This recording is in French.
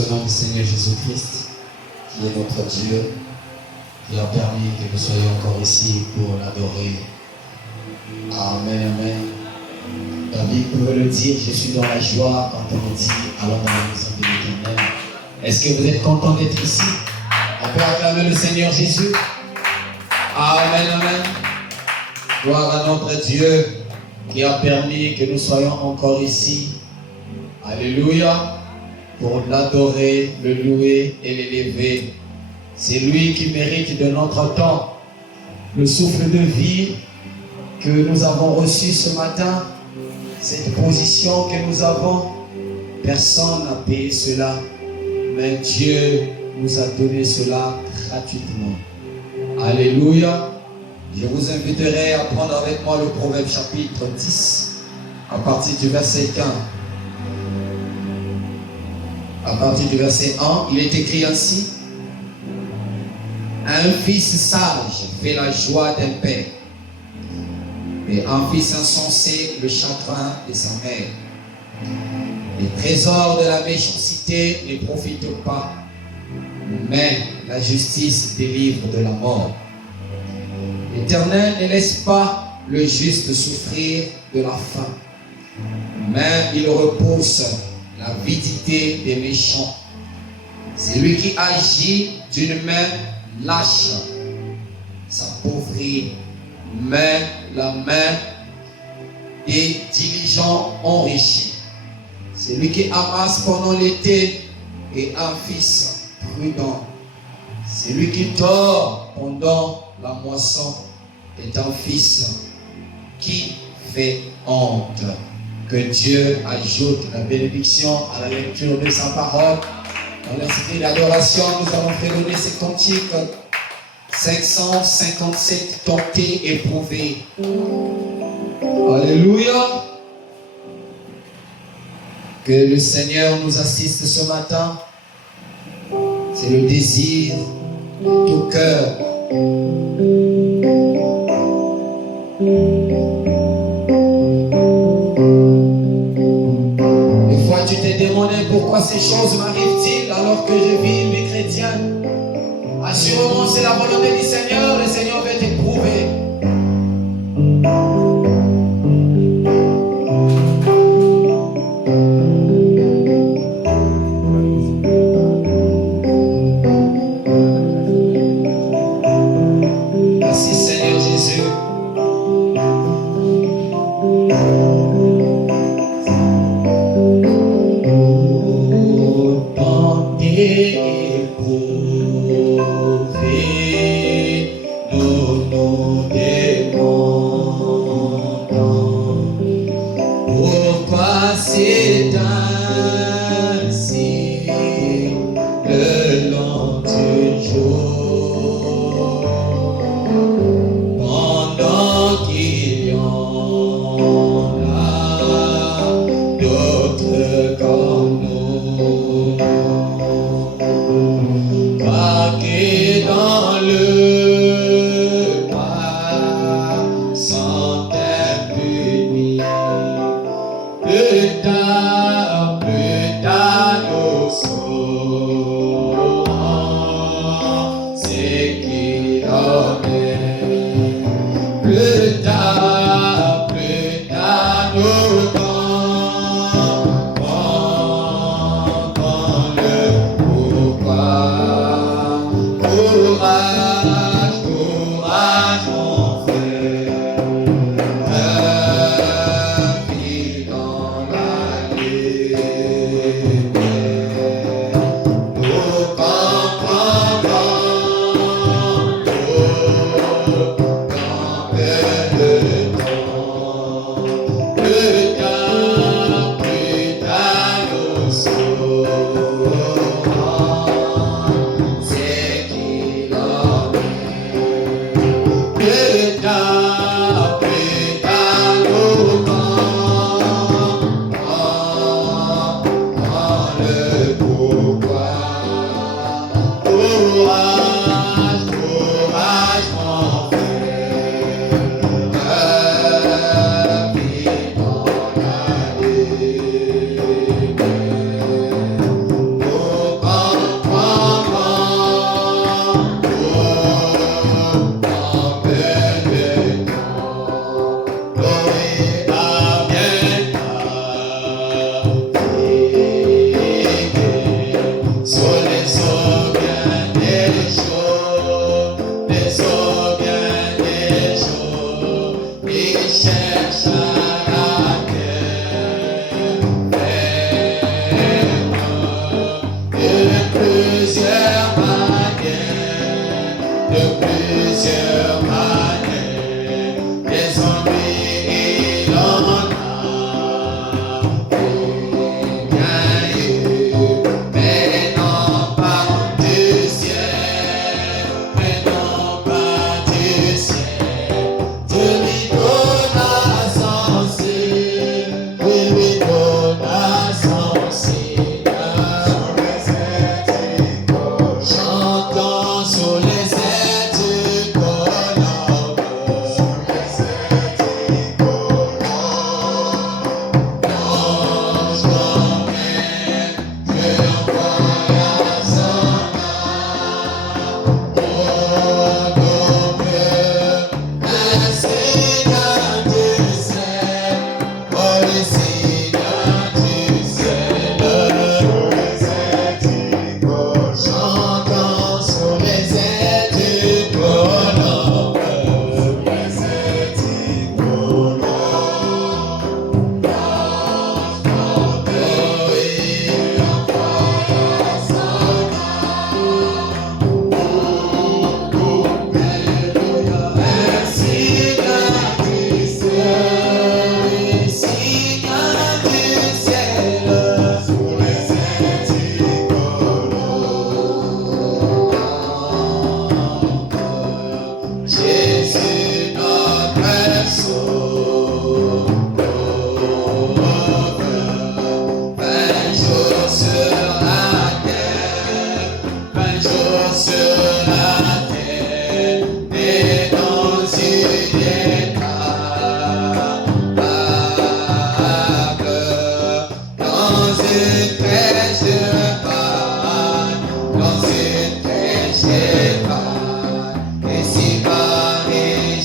au nom du Seigneur Jésus-Christ, qui est notre Dieu, qui a permis que nous soyons encore ici pour l'adorer. Amen, amen. David pouvait le dire, je suis dans la joie quand on me dit, allons dans la maison de l'Éternel. Est-ce que vous êtes content d'être ici? On peut acclamer le Seigneur Jésus. Amen, amen. Gloire à notre Dieu qui a permis que nous soyons encore ici. Alléluia. Pour l'adorer, le louer et l'élever. C'est lui qui mérite de notre temps. Le souffle de vie que nous avons reçu ce matin, cette position que nous avons, personne n'a payé cela, mais Dieu nous a donné cela gratuitement. Alléluia. Je vous inviterai à prendre avec moi le Proverbe chapitre 10, à partir du verset 15. À partir du verset 1, il est écrit ainsi: un fils sage fait la joie d'un père, et un fils insensé le chagrin de sa mère. Les trésors de la méchanceté ne profitent pas, mais la justice délivre de la mort. L'Éternel ne laisse pas le juste souffrir de la faim, mais il repousse l'avidité des méchants. C'est lui qui agit d'une main lâche s'appauvrit, mais la main des diligents enrichit. C'est lui qui amasse pendant l'été et un fils prudent. C'est lui qui dort pendant la moisson est un fils qui fait honte. Que Dieu ajoute la bénédiction à la lecture de sa parole. Dans l'esprit d'adoration, nous allons fredonner ces cantiques. 557, tentés, éprouvés. Alléluia. Que le Seigneur nous assiste ce matin. C'est le désir de tout cœur. Des fois tu t'es demandé pourquoi ces choses m'arrivent-ils alors que je vis une vie chrétienne. Assurément c'est la volonté du Seigneur, le Seigneur veut t'éprouver. Merci Seigneur Jésus. Dans une crèche d'épargne, et si Marie